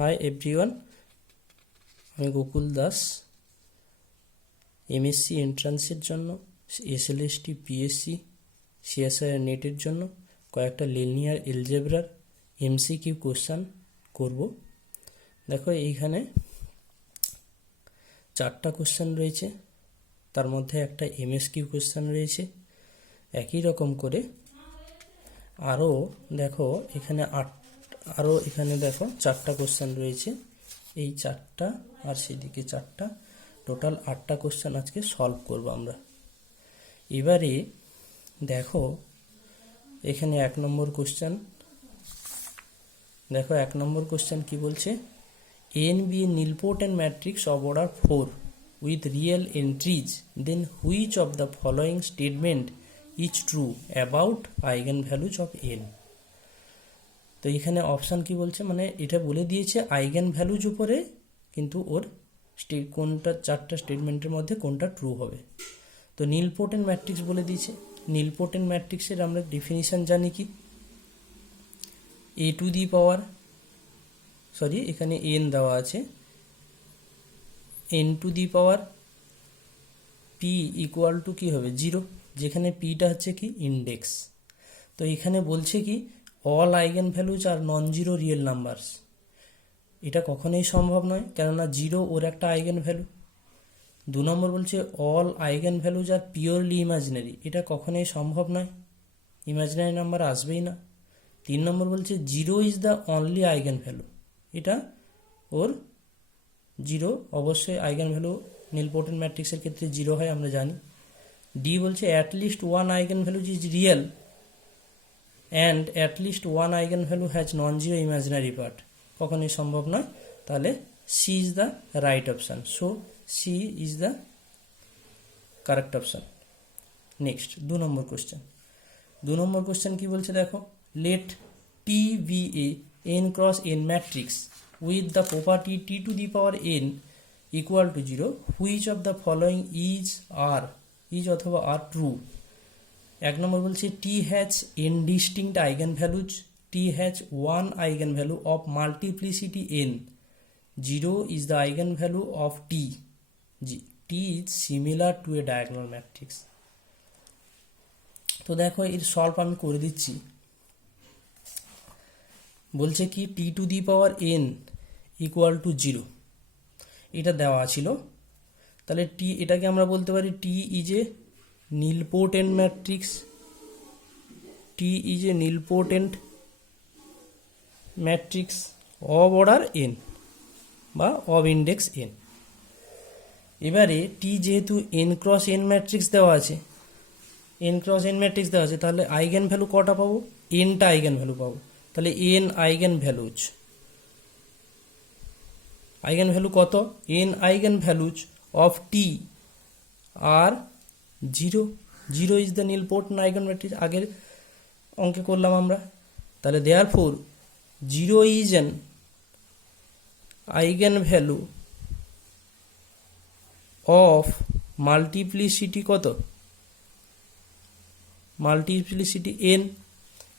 Hi everyone, আমি Gokul Das. MSc এন্ট্রান্সের জন্য, SLST, PSC, CSI নেটের জন্য কয়েকটা লিনিয়ার এলজেব্রার এমসিকিউ কোশ্চেন করব। দেখো এইখানে 4টা কোশ্চেন রয়েছে, তার মধ্যে একটা এমএসকিউ কোশ্চেন রয়েছে। একই রকম করে আরও দেখো এখানে এখানে দেখো 4টা কোশ্চেন রয়েছে। এই 4টা আর সেদিকে 4টা, টোটাল 8টা কোশ্চেন আজকে সলভ করব আমরা। এবারে দেখো এখানে 1 নম্বর কোশ্চেন, দেখো 1 নম্বর কোশ্চেন কি বলছে, N be a nilpotent matrix of order 4 with real entries, then which of the following statement is true about eigenvalues of n? তো এখানে অপশান কি বলছে, মানে এটা বলে দিয়েছে আইগেন ভ্যালুজ উপরে, কিন্তু ওর কোনটা 4টা স্টেটমেন্টের মধ্যে কোনটা ট্রু হবে। তো nilpotent ম্যাট্রিক্স বলে দিয়েছে। nilpotent ম্যাট্রিক্সের আমরা ডেফিনিশন জানি কি, a two the power, sorry এখানে n দেওয়া আছে, n two the power p equal to কি হবে 0, যেখানে pটা হচ্ছে কি ইন্ডেক্স। তো এখানে বলছে কি অল আইগেন ভ্যালুজ আর নন জিরো রিয়েল নাম্বারস। এটা কখনোই সম্ভব নয়, কেননা 0 ওর একটা আইগেন ভ্যালু। 2 নম্বর বলছে অল আইগেন ভ্যালুজ আর পিওরলি ইমাজিনারি, এটা কখনোই সম্ভব নয়, ইমাজিনারি নাম্বার আসবেই না। 3 নম্বর বলছে 0 is the only eigen value, এটা ওর 0 অবশ্যই আইগেন ভ্যালু nilpotent ম্যাট্রিক্সের ক্ষেত্রে 0 হয়, আমরা জানি। ডি বলছে at least one eigen value is real and at least one eigen value has non zero imaginary part, কখনোই সম্ভব নয়। তাহলে C is the right option. So C is the correct option. Next 2 number question. 2 number question কি বলছে দেখো, let T be a n cross n matrix with the property t to the power n equal to 0, which of the following is অথবা are true? 1 নম্বর বলছে T has n distinct eigenvalues, t has one eigenvalue of multiplicity n, 0 is the eigenvalue of t, t is similar to a diagonal matrix. তো দেখো এর solve আমি করে দিচ্ছি। বলছে কি T to the power n equal to 0, এটা দেওয়া ছিল। তাহলে টি, এটাকে আমরা বলতে পারি T is a nilpotent matrix, T is a nilpotent matrix of order n বা অব ইন্ডেক্স n। এবারে টি যেহেতু n ক্রস n ম্যাট্রিক্স দেওয়া আছে, n ক্রস n ম্যাট্রিক্স দেওয়া আছে, তাহলে আইগেন ভ্যালু কটা পাবো, nটা আইগেন ভ্যালু পাবো। তাহলে n eigen values, eigen value কত, n eigen values of T are 0, 0 is the nilpotent eigen matrix, আগের অঙ্কে করলাম আমরা। তাহলে therefore 0 is an eigen value of multiplicity কত, মাল্টিপ্লিসিটি n,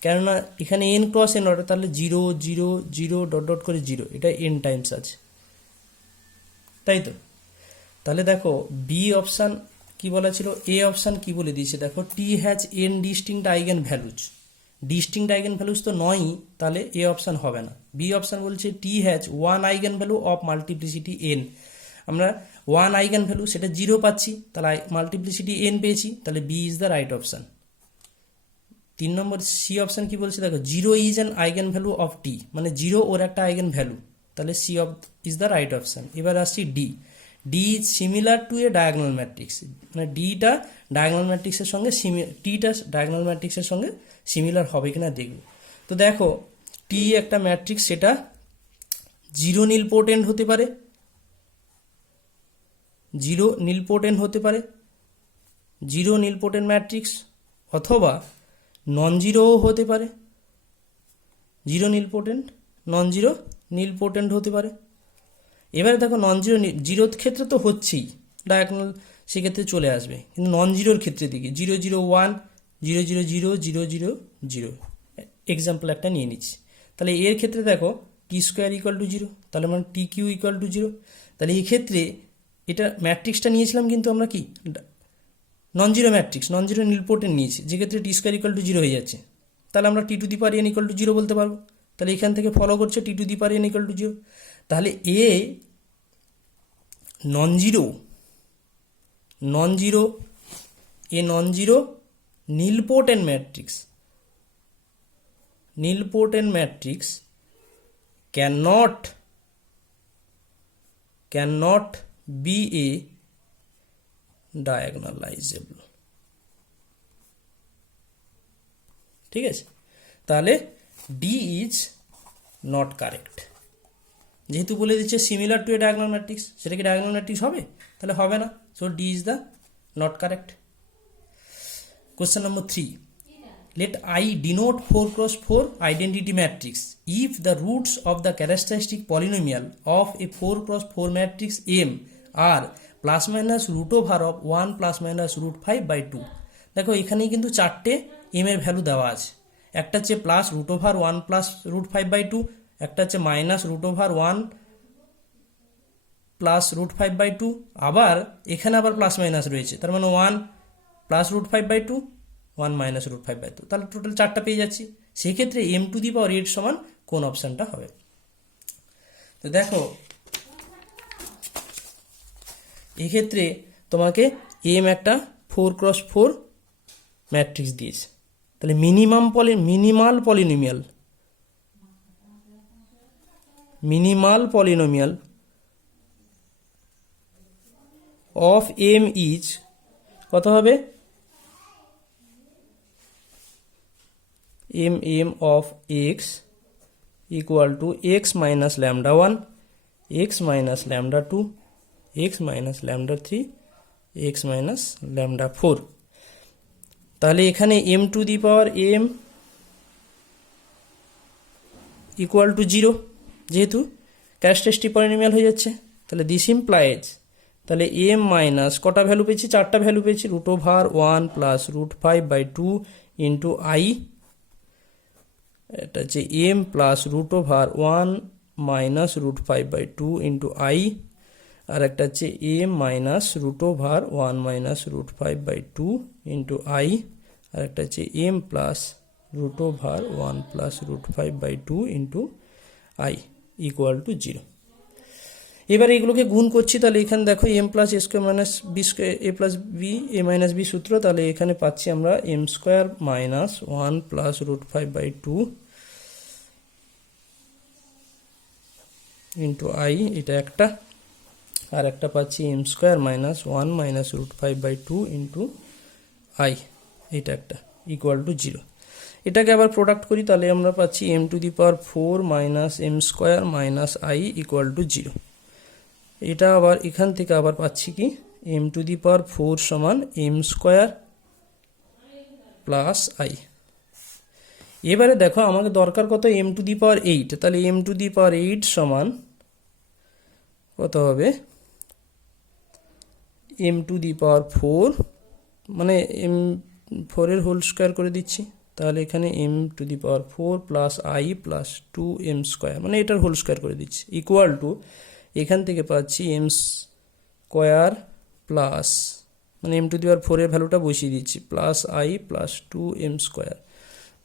কেননা এখানে n ক্রস n অর্ডার, তাহলে 0 0 0 ডট ডট করে 0, এটা n টাইমস আছে, তাই তো। তাহলে দেখো বি অপশান কি বলা ছিল, এ অপশান কি বলে দিয়েছে দেখো, T has n distinct eigenvalues, distinct eigenvalues তো নয়ই, তাহলে এ অপশান হবে না। বি অপশান বলছে T has one eigen value of multiplicity n, আমরা ওয়ান আইগেন ভ্যালু সেটা 0 পাচ্ছি, তাহলে মাল্টিপ্লিসিটি n পেয়েছি, তাহলে B is the right option. 3 নম্বর সি অপশান কি বলছে দেখো, 0 is an eigen value of T, মানে 0 ওর একটা আইগেন ভ্যালু, তাহলে C is the right option. এবার আসছি D, D is similar to a diagonal matrix, মানে ডিটা ডায়াগোনাল ম্যাট্রিক্সের সঙ্গে টিটা ডায়াগোনাল ম্যাট্রিক্সের সঙ্গে সিমিলার হবে কিনা দেখব। তো দেখো টি একটা ম্যাট্রিক্স, সেটা 0 nilpotent হতে পারে, 0 nilpotent হতে পারে, 0 nilpotent ম্যাট্রিক্স, অথবা নন জিরোও হতে পারে, 0 nilpotent, নন জিরো nilpotent হতে পারে। এবারে দেখো নন জিরো, জিরোর ক্ষেত্রে তো হচ্ছেই, ডায়াগোনাল সেক্ষেত্রে চলে আসবে, কিন্তু নন জিরোর ক্ষেত্রে দিকে 0 0 1 0 0 0 0 0 0, এক্সাম্পল একটা নিয়ে নিচ্ছি। তাহলে এর ক্ষেত্রে দেখো T square equal to zero, তাহলে মানে T cube equal to zero. তাহলে এই ক্ষেত্রে এটা ম্যাট্রিক্সটা নিয়েছিলাম কিন্তু আমরা কি non zero matrix, non zero nilpotent নিয়েছি, যে ক্ষেত্রে T square equal to zero হয়ে যাচ্ছে। তাহলে আমরা T to the power n equal to zero বলতে পারবো। তাহলে এখান থেকে ফলো করছে T to the power n equal to zero. তাহলে A non zero, non zero, A non zero nilpotent matrix, nilpotent matrix cannot be a diagonalizable, ঠিক আছে। তাহলে ডি ইজ নট কারেক্ট, যেহেতু বলে দিচ্ছে similar to a diagonal matrix, সেটা কি diagonal matrix হবে? তাহলে হবে না। So D is the not correct. Question number 3. Let I denote 4 cross 4 identity matrix if the roots of the characteristic polynomial of a 4 cross 4 matrix M are plus minus root over of 1 plus minus root 5 by 2. দেখো এখানেই কিন্তু চারটে m এর value দেওয়া আছে। একটা হচ্ছে plus root over 1 plus root 5 by 2, একটা হচ্ছে minus root over 1 plus root 5 by 2, আবার এখানে আবার প্লাস মাইনাস রয়েছে, তার মানে 1 plus root 5 by 2, 1 minus root 5 by 2, তাহলে টোটাল চারটা পেয়ে যাচ্ছি। সেক্ষেত্রে এম টু দি পাওয়ার 8 সমান কোন অপশানটা হবে? তো দেখো এক্ষেত্রে তোমাকে এম একটা 4 ক্রস 4 ম্যাট্রিক্স দিয়েছে। তাহলে minimal polynomial of M is কত হবে? m of x equal to x minus lambda 1, x minus lambda 2, x minus lambda 3, x minus lambda 4। তাহলে এখানে m to the power m equal to 0, যেহেতু characteristic polynomial হয়ে যাচ্ছে। তাহলে this implies, তাহলে m minus কটা ভ্যালু পেয়েছি? চারটা ভ্যালু পেয়েছি, root over 1 plus root 5 by 2 into I, এটা হচ্ছে M plus root over 1 minus root 5 by 2 into I, আর একটা হচ্ছে M minus root over 1 minus root 5 by 2 into I, আর একটা হচ্ছে M plus root over 1 plus root 5 by 2 into I equal to 0। এবার এগুলোকে গুণ করছি, তাহলে এখানে দেখো M plus A square minus B square A plus B A minus B সূত্র, তাহলে এখানে পাচ্ছি আমরা M square minus 1 plus root 5 by 2 into I, এটা একটা, আর একটা পাচ্ছি M square minus 1 minus root 5 by 2 into I, এটা একটা ইকুয়াল টু 0। এটাকে আবার প্রোডাক্ট করি, তাহলে আমরা পাচ্ছি M to the power 4 minus M square minus I equal to 0। এটা আবার এখান থেকে আবার পাচ্ছি কি এম টু দি পাওয়ার 4 সমান এম স্কোয়ার প্লাস আই। এবারে দেখো আমাকে দরকার কত? এম টু দি পাওয়ার 8, তাহলে এম টু দি পাওয়ার 8 সমান কত হবে? এম টু দি পাওয়ার 4 মানে এম 4 এর হোল স্কোয়ার করে দিচ্ছি, তাহলে এখানে M to the power 4 plus I plus 2 M square, মানে এটার হোল স্কোয়ার করে দিচ্ছি, ইকুয়াল টু এখান থেকে পাচ্ছি এম স্কোয়ার প্লাস মানে এম টু দি পাওয়ার 4 এর ভ্যালুটা বসিয়ে দিচ্ছি, plus I plus 2 M square,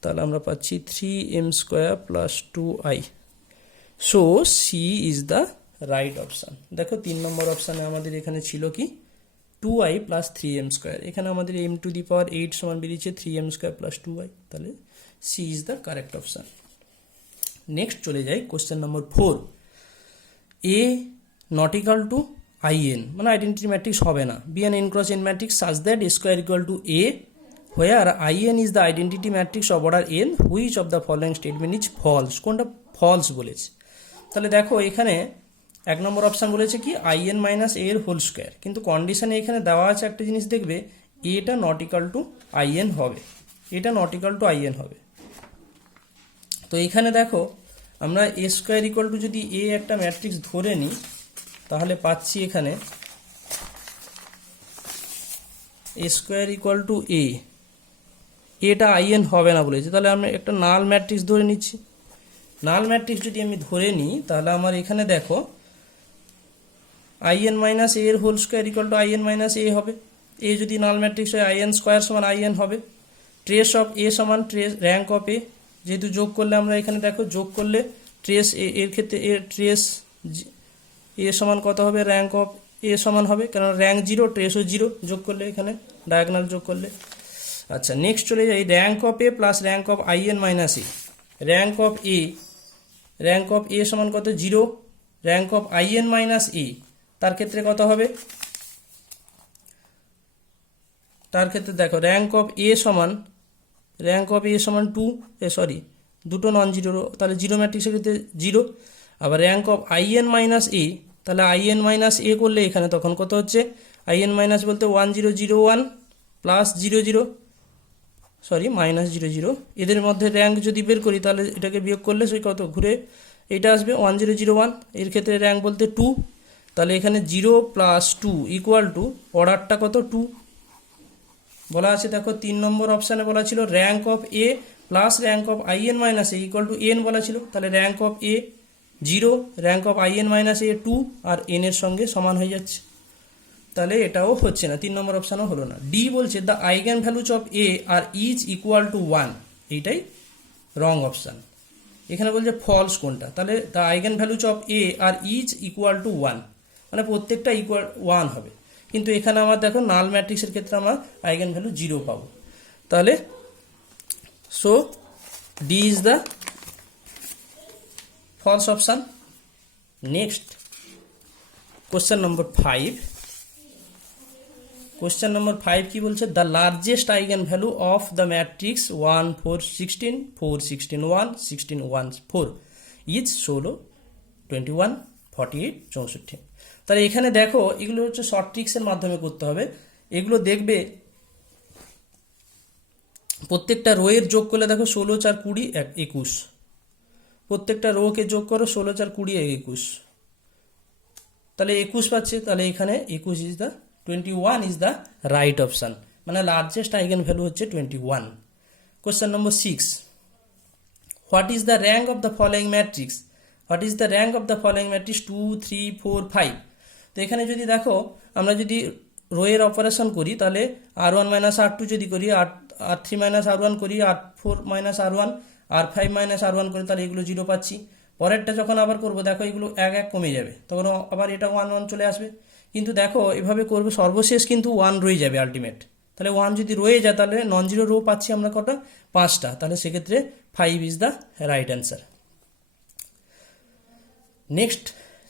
তাহলে আমরা পাচ্ছি 3 M square plus 2 I. So C is the right option. দেখো 3 নম্বর অপশানে আমাদের এখানে ছিল কি 2i প্লাস 3m স্কোয়ার, এখানে আমাদের m টু দি পাওয়ার 8 সমান বেরিয়েছে 3m স্কোয়ার প্লাস 2i, তাহলে C is the correct option. Next চলে যাই question number 4। A not equal to I n মানে আইডেন্টিটি ম্যাট্রিক্স হবে না, B an n cross n matrix such that A square equal to A, where in is the identity matrix of order n, which of the following statement is false? কোনটা false বলেছে? তাহলে দেখো এখানে 1 নম্বর option বলেছে কি in minus A এর whole square, কিন্তু কন্ডিশনে এখানে দেওয়া আছে একটা জিনিস দেখবে, এটা নট ইকাল টু in হবে, এটা নট ইকাল টু in হবে। তো এখানে দেখো আমরা এ স্কোয়ার ইকুয়াল টু যদি এ একটা ম্যাট্রিক্স ধরে নিই, তাহলে পাচ্ছি এখানে এ স্কোয়ার ইকুয়াল টু এ, এটা in হবে না বলেছে, তাহলে আমরা একটা নাল ম্যাট্রিক্স ধরে নিচ্ছি, নাল ম্যাট্রিক্স যদি আমি ধরে নিই তাহলে আমার এখানে দেখো আইএন মাইনাস এ এর whole square equal to I N minus A হবে। এ যদি নাল ম্যাট্রিক্স হয় আইএন স্কোয়ার সমান আইএন হবে। ট্রেস অফ এ সমান ট্রেস র্যাঙ্ক অফ এ, যেহেতু যোগ করলে আমরা এখানে দেখো যোগ করলে ট্রেস এর ক্ষেত্রে এ ট্রেস এ সমান কত হবে, র্যাঙ্ক অফ এ সমান হবে, কারণ র্যাঙ্ক 0 ট্রেসও 0 যোগ করলে এখানে ডায়াগোনাল যোগ করলে। আচ্ছা নেক্সট চলে যাই rank of A plus rank of in minus A. Rank of A সমান কত 0, rank of in minus A তার ক্ষেত্রে কত হবে, তার ক্ষেত্রে দেখো র্যাঙ্ক অফ এ সমান 2, দুটো নন জিরো, তাহলে জিরো ম্যাট্রিক্সের ক্ষেত্রে 0। আবার র্যাঙ্ক অফ আইএন মাইনাস এ, তাহলে আইএন মাইনাস এ করলে এখানে তখন কত হচ্ছে, আইএন মাইনাস বলতে 1001 প্লাস 00 মাইনাস 00, এদের মধ্যে র্যাঙ্ক যদি বের করি তাহলে এটাকে বিয়োগ করলে সেই কত ঘুরে এটা আসবে 1001, এর ক্ষেত্রে র্যাঙ্ক বলতে 2, তাহলে এখানে 0 প্লাস 2 ইকুয়াল টু অর্ডারটা কত 2 বলা আছে। দেখো 3 নম্বর অপশানে বলা ছিল rank of A plus rank of in minus A equal to n বলা ছিল, তাহলে rank of A 0, rank of in minus A 2 আর এন এর সঙ্গে সমান হয়ে যাচ্ছে, তাহলে এটাও হচ্ছে না, 3 নম্বর অপশানও হলো না। ডি বলছে the eigen values of A are is equal to 1, এইটাই রং অপশান। এখানে বলছে ফলস কোনটা, তাহলে the eigen values of A are is equal to 1, মানে প্রত্যেকটা ইকুয়াল 1 হবে, কিন্তু এখানে আমার দেখো নাল ম্যাট্রিক্সের ক্ষেত্রে আমরা আইগেন ভ্যালু 0 পাবো, তাহলে so D is the false option. Next question number 5। Question number 5 কি বলছে, the largest eigen value of the matrix 1 4 16 4 16 1 16 1 4 is 16 21 48 64। তাহলে এখানে দেখো এগুলো হচ্ছে শর্ট ট্রিক্সের মাধ্যমে করতে হবে। এগুলো দেখবে প্রত্যেকটা রোয়ের যোগ করলে দেখো 16 4 20 21, প্রত্যেকটা রোকে যোগ করো 16 4 20 21, তাহলে 21 পাচ্ছে, তাহলে এখানে 21 is the 21 is the right option, মানে লার্জেস্ট আইগেন ভ্যালু হচ্ছে 21। Question number 6, what is the rank of the following matrix, what is the rank of the following matrix 2 3 4 5। তো এখানে যদি দেখো আমরা যদি রোয়ের অপারেশন করি তাহলে r1 মাইনাস r2 যদি করি, r3 মাইনাস r1 করি, r4 minus r1, r5 minus r1 করি, তাহলে এগুলো 0 পাচ্ছি। পরেরটা যখন আবার করবো দেখো এগুলো 1 1 কমে যাবে, তখন আবার এটা 1 1 চলে আসবে, কিন্তু দেখো এভাবে করবে সর্বশেষ কিন্তু 1 রয়ে যাবে আলটিমেট, তাহলে 1 যদি রয়ে যায় তাহলে নন জিরো রো পাচ্ছি আমরা কটা, 5টা, তাহলে সেক্ষেত্রে 5 is the right answer. Next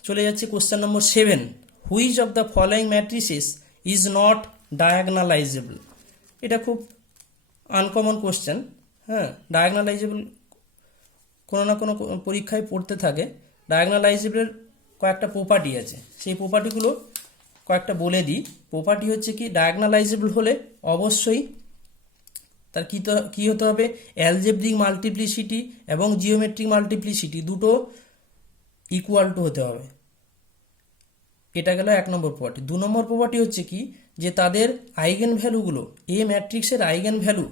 চলে যাচ্ছে question number 7, which of the following matrices is not diagonalizable. এটা খুব আনকমন কোশ্চেন, হ্যাঁ, ডায়াগনালাইজেবল কোনো না কোনো পরীক্ষায় পড়তে থাকে। ডায়াগনালাইজেবলের কয়েকটা প্রপার্টি আছে, সেই প্রপার্টিগুলো কয়েকটা বলে দিই। প্রপার্টি হচ্ছে কি, ডায়াগনালাইজেবল হলে অবশ্যই তার কী হতে হবে, অ্যালজেব্রিক মাল্টিপ্লিসিটি এবং জিওমেট্রিক মাল্টিপ্লিসিটি দুটো ইকুয়াল টু হতে হবে, এটা গেল 1 নম্বর প্রপার্টি। 2 নম্বর প্রপার্টি হচ্ছে কি, যে তাদের আইগেন ভ্যালুগুলো এ ম্যাট্রিক্সের আইগেন ভ্যালু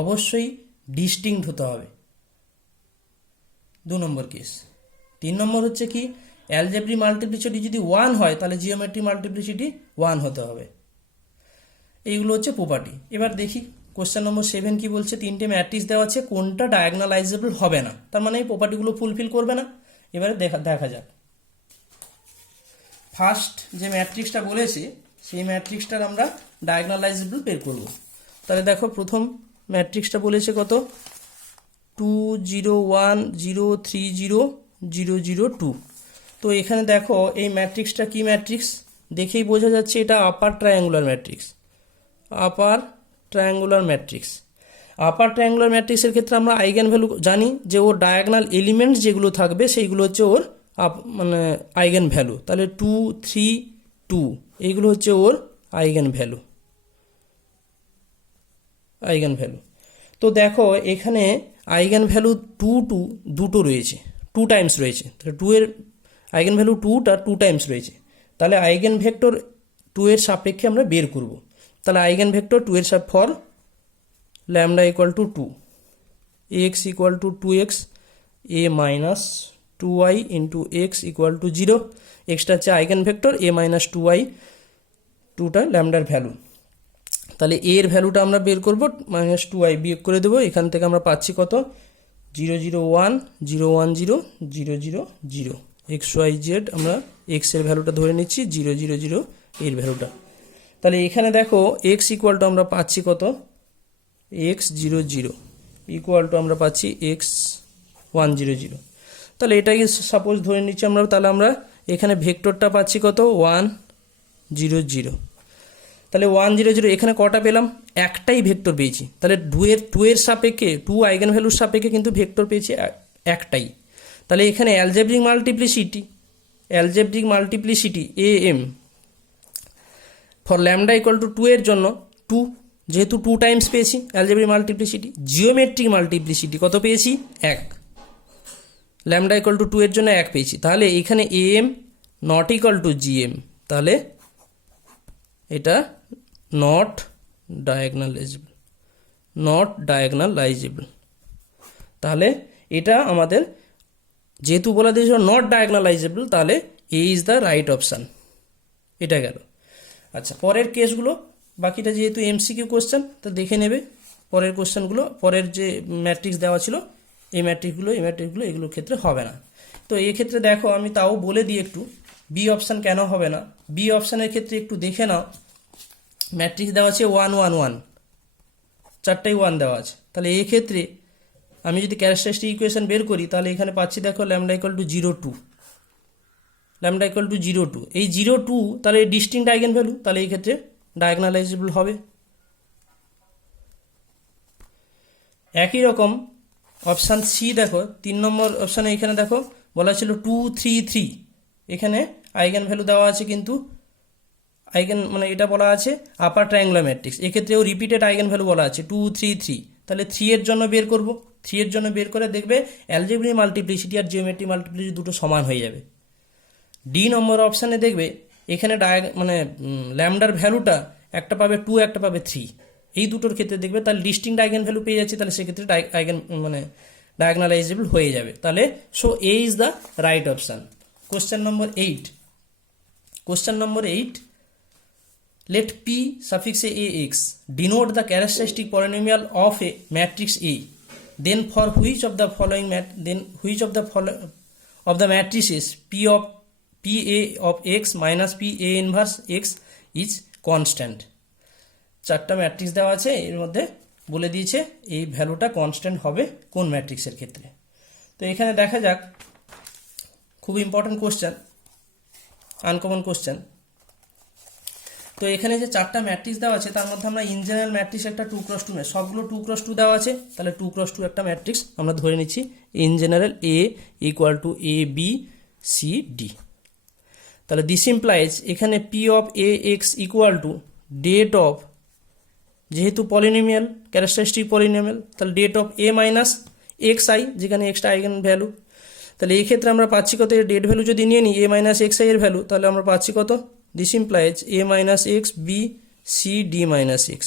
অবশ্যই ডিস্টিংক্ট হতে হবে, 2 নম্বর কেস। 3 নম্বর হচ্ছে কি, অ্যালজেব্রিক মাল্টিপ্লিসিটি যদি 1 হয় তাহলে জিওমেট্রিক মাল্টিপ্লিসিটি 1 হতে হবে, এইগুলো হচ্ছে প্রপার্টি। এবার দেখি কোশ্চেন নম্বর 7 কি বলছে, 3টে ম্যাট্রিক্স দেওয়া আছে, কোনটা ডায়াগনালাইজেবল হবে না, তার মানে এই প্রপার্টিগুলো ফুলফিল করবে না। এবারে দেখা যাক। ফার্স্ট যে ম্যাট্রিক্সটা বলেছে সেই ম্যাট্রিক্সটার আমরা ডায়াগনালাইজেবল বের করব। তাহলে দেখো প্রথম ম্যাট্রিক্সটা বলেছে কত, 2 0 1 0 3 0 0 0 2। তো এখানে দেখো এই ম্যাট্রিক্সটা কি ম্যাট্রিক্স, দেখেই বোঝা যাচ্ছে এটা আপার ট্রায়াঙ্গুলার ম্যাট্রিক্স। আপার ট্রায়াঙ্গুলার ম্যাট্রিক্সের ক্ষেত্রে আমরা আইগেন ভ্যালু জানি যে ওর ডায়াগনাল এলিমেন্টস যেগুলো থাকবে সেইগুলো হচ্ছে ওর মানে আইগেন ভ্যালু। তাহলে 2 3 2 এইগুলো হচ্ছে ওর আইগেন ভ্যালু। তো দেখো এখানে আইগেন ভ্যালু 2 2 দুটো রয়েছে, 2 টাইমস রয়েছে, তাহলে 2 এর আইগেন ভ্যালু 2টা 2 টাইমস রয়েছে, তাহলে আইগেন ভেক্টর 2 এর সাপেক্ষে আমরা বের করব। তাহলে আইগেন ভেক্টর 2 এর সাপেক্ষে for lambda equal to 2, X equal to 2x A minus two Y into X equal to zero. এক্সটা হচ্ছে eigen vector, A minus two Y, টুটা ল্যামডার ভ্যালু। তাহলে এর ভ্যালুটা আমরা বের করবো, মাইনাস টু ওয়াই বিয়োগ করে দেবো। এখান থেকে আমরা পাচ্ছি কত, 0 0 1 0 1 0 0 0 0। এক্স ওয়াই জেড আমরা এক্সের ভ্যালুটা ধরে নিচ্ছি, 0 0 0 এর ভ্যালুটা। তাহলে এখানে দেখো এক্স ইকুয়াল টু আমরা পাচ্ছি কত, এক্স 0 0 ইকুয়াল টু আমরা পাচ্ছি এক্স 1 0 0। তাহলে এটাকে সাপোজ ধরে নিচ্ছি আমরা, তাহলে আমরা এখানে ভেক্টরটা পাচ্ছি কত, 1 0 0। তাহলে 1 0 0 এখানে কটা পেলাম, একটাই ভেক্টর পেয়েছি। তাহলে টু এর সাপেক্ষে, টু আইগেন ভ্যালুর সাপেক্ষে কিন্তু ভেক্টর পেয়েছি একটাই। তাহলে এখানে algebraic multiplicity A M for lambda equal to 2 এর জন্য 2, যেহেতু 2 টাইমস পেয়েছি অ্যালজেব্রিক মাল্টিপ্লিসিটি। জিওমেট্রিক মাল্টিপ্লিসিটি কত পেয়েছি, 1। ল্যামডা ইকুয়াল টু 2 এর জন্য 1 পেয়েছি। তাহলে এখানে A M not equal to G M, তাহলে এটা নট ডায়াগনালাইজেবল। তাহলে এটা আমাদের যেহেতু বলা দিয়েছিল নট ডায়াগনালাইজেবল, তাহলে এ ইজ দ্য রাইট অপশান। এটা গেল। আচ্ছা, পরের কেসগুলো, বাকিটা যেহেতু এমসিকিউ কোশ্চেন, তো দেখে নেবে পরের কোশ্চেনগুলো। পরের যে ম্যাট্রিক্স দেওয়া ছিল এই ম্যাট্রিক্সগুলো এগুলোর ক্ষেত্রে হবে না। তো এই ক্ষেত্রে দেখো আমি তাও বলে দিই একটু, বি অপশান কেন হবে না। বি অপশানের ক্ষেত্রে একটু দেখে নাও, ম্যাট্রিক্স দেওয়া আছে 1 1 1, চারটাই 1 দেওয়া আছে। তাহলে এই ক্ষেত্রে আমি যদি ক্যারেক্টারিস্টিক ইকুয়েশন বের করি, তাহলে এখানে পাচ্ছি দেখো lambda equal to 0 2, lambda equal to 0 2। এই 0 2 তাহলে ডিস্টিংক্ট আইগেন ভ্যালু, তাহলে এই ক্ষেত্রে ডায়াগনালাইজেবল হবে। একই রকম অপশান সি দেখো, 3 নম্বর অপশানে এখানে দেখো বলা ছিল 2 3 3, এখানে আইগেন ভ্যালু দেওয়া আছে, কিন্তু মানে এটা বলা আছে আপার ট্রায়াঙ্গুলার ম্যাট্রিক্স, এক্ষেত্রেও রিপিটেড আইগেন ভ্যালু বলা আছে 2 3 3। তাহলে 3 এর জন্য বের করব, 3 এর জন্য বের করে দেখবে অ্যালজেব্রিক মাল্টিপ্লিসিটি আর জিওমেট্রিক মাল্টিপ্লিসিটি দুটো সমান হয়ে যাবে। ডি নম্বর অপশানে দেখবে এখানে মানে ল্যামডার ভ্যালুটা একটা পাবে 2, একটা পাবে 3, এই দুটোর ক্ষেত্রে দেখবে তাহলে ডিস্টিংক্ট আইগেন ভ্যালু পেয়ে যাচ্ছে, তাহলে সেক্ষেত্রে ডায়াগনালাইজেবল হয়ে যাবে। তাহলে so A is the right option. Question number 8, let P suffix ax denote the characteristic polynomial of a matrix A. Then for which of the matrices P A of x minus P A inverse x is constant. চারটা matrix দেওয়া আছে, এর মধ্যে বলে দিয়েছে এই ভ্যালুটা constant হবে কোন ম্যাট্রিক্সের ক্ষেত্রে। তো এখানে দেখা যাক, খুব ইম্পর্টেন্ট কোশ্চেন, আনকমন কোশ্চেন। তো এখানে যে চারটা ম্যাট্রিক্স দেওয়া আছে তার মধ্যে আমরা ইন জেনারেল ম্যাট্রিক্স একটা 2 × 2 সবগুলো 2 × 2 দেওয়া আছে, তাহলে 2 × 2 একটা ম্যাট্রিক্স আমরা ধরে নিচ্ছি। In general A equal to A B C D. তাহলে দিস ইমপ্লাইজ এখানে P of A X equal to det of, যেহেতু পলিনোমিয়াল ক্যারেক্টারিস্টিক পলিনোমিয়াল, তাহলে det of A minus X I, যেখানে এক্সটা আইগেন ভ্যালু। তাহলে এই ক্ষেত্রে আমরা পাচ্ছি কত, এর ডেট ভ্যালু যদি নিয়ে নিই এ মাইনাস এক্স আই এর ভ্যালু, তাহলে আমরা পাচ্ছি কত, this implies a minus x b c d minus x।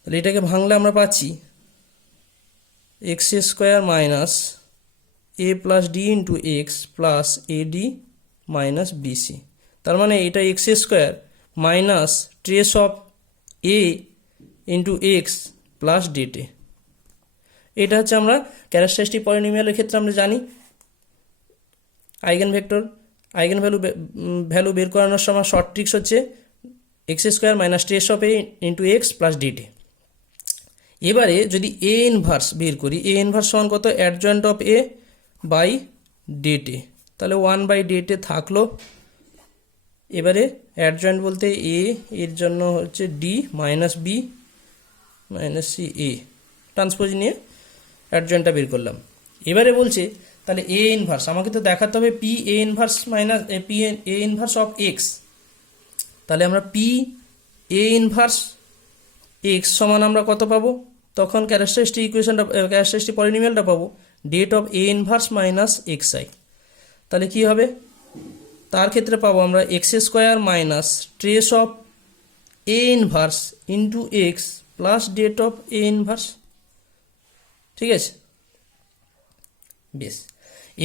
তাহলে এটাকে ভাঙলে আমরা পাচ্ছি x square minus a plus D into x plus A D minus BC. তার মানে এটা X square minus trace of A into x plus ডেটে। এটা হচ্ছে আমরা ক্যারেক্টারিস্টিক পলিনোমিয়ালের ক্ষেত্রে আমরা জানি আইগেন ভ্যালু বের করানোর সময় শর্ট ট্রিক্স হচ্ছে x square minus trace of A into x plus det. এবারে যদি এ ইনভার্স বের করি, এ ইনভার্স সমান কত, অ্যাডজয়েন্ট অফ এ বাই ডেটে, তাহলে 1 বাই ডেটে থাকলো। এবারে অ্যাডজয়েন্ট বলতে এ এর জন্য হচ্ছে D minus B minus C A, transpose নিয়ে অ্যাডজয়েন্টটা বের করলাম। এবারে বলছে তাহলে এ ইনভার্স আমাকে তো দেখাতে হবে P A inverse minus P A inverse of x. তাহলে আমরা পি এ ইনভার্স এক্স সমান আমরা কত পাবো, তখন ক্যারেক্টারিস্টিক পলিনোমিয়ালটা পাবো det of A inverse minus X I. তাহলে কি হবে, তার ক্ষেত্রে পাবো আমরা X square minus trace of A inverse into x plus det of A inverse. ঠিক আছে, বেশ,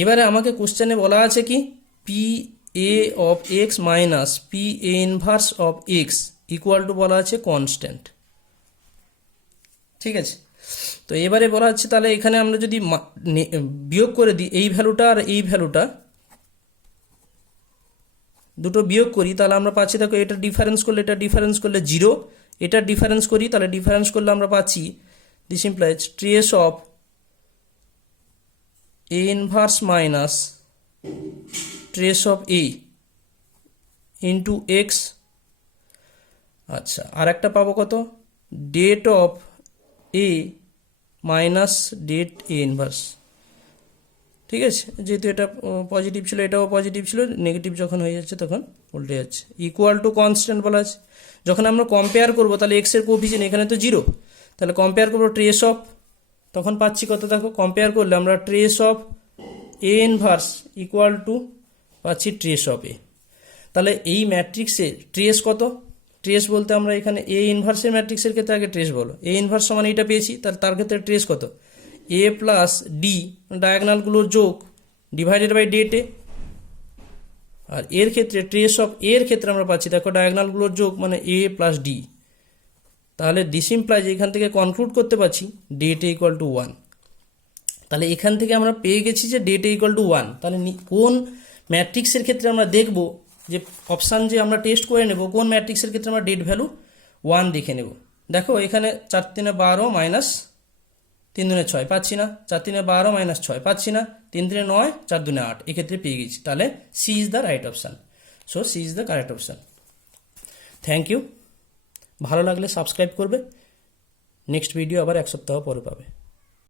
এবারে আমাকে কোশ্চেনে বলা আছে কি P A of X minus P A inverse of X equal to বলা আছে কনস্ট্যান্ট। ঠিক আছে, তো এবারে বলা হচ্ছে তাহলে এখানে আমরা যদি বিয়োগ করে দিই এই ভ্যালুটা আর এই ভ্যালুটা দুটো বিয়োগ করি, তাহলে আমরা পাচ্ছি দেখো এটা ডিফারেন্স করলে 0, এটা ডিফারেন্স করি তাহলে ডিফারেন্স করলে আমরা পাচ্ছি this implies trace of A inverse minus trace of A into X. আচ্ছা, আর একটা পাবো কত, det of A minus det A inverse. ঠিক আছে, যেহেতু এটা পজিটিভ ছিল এটাও পজিটিভ ছিল, নেগেটিভ যখন হয়ে যাচ্ছে তখন উল্টে যাচ্ছে। ইকুয়াল টু কনস্ট্যান্ট বলা আছে, যখন আমরা কম্পেয়ার করবো তাহলে এক্সের কোফিসিয়েন্ট এখানে তো 0, তাহলে কম্পেয়ার করবো ট্রেস অফ, তখন পাচ্ছি কত দেখো, কম্পেয়ার করলে আমরা trace of A inverse equal to পাচ্ছি ট্রেস অফ এ। তাহলে এই ম্যাট্রিক্সের ট্রেস কত, ট্রেস বলতে আমরা এখানে এ ইনভার্সের ম্যাট্রিক্সের ক্ষেত্রে আগে ট্রেস বলো, এ ইনভার্স সমান এইটা পেয়েছি, তাহলে তার ক্ষেত্রে ট্রেস কত, এ প্লাস ডি ডায়াগনালগুলোর যোগ ডিভাইডেড বাই ডেট এ। আর এর ক্ষেত্রে ট্রেস অফ এর ক্ষেত্রে আমরা পাচ্ছি দেখো ডায়াগনালগুলোর যোগ মানে এ প্লাস ডি। তাহলে দিস ইমপ্লাইজ এখান থেকে কনক্লুড করতে পারছি ডেট এ ইকুয়াল টু 1। তাহলে এখান থেকে আমরা পেয়ে গেছি যে ডেট এ ইকুয়াল টু 1। তাহলে কোন ম্যাট্রিক্সের ক্ষেত্রে আমরা দেখব যে অপশান যে আমরা টেস্ট করে নেব কোন ম্যাট্রিক্সের ক্ষেত্রে আমরা ডেট ভ্যালু 1 দেখে নেব। দেখো এখানে 4 3 12 মাইনাস 3 2 6 পাচ্ছি না, 4 3 12 মাইনাস 6 পাচ্ছি না, 3 3 9 4 2 8 এক্ষেত্রে পেয়ে গেছি। তাহলে C is the right option. So C is the correct option. Thank you, ভালো লাগলে সাবস্ক্রাইব করবে, নেক্সট ভিডিও আবার 1 সপ্তাহ পরে পাবে।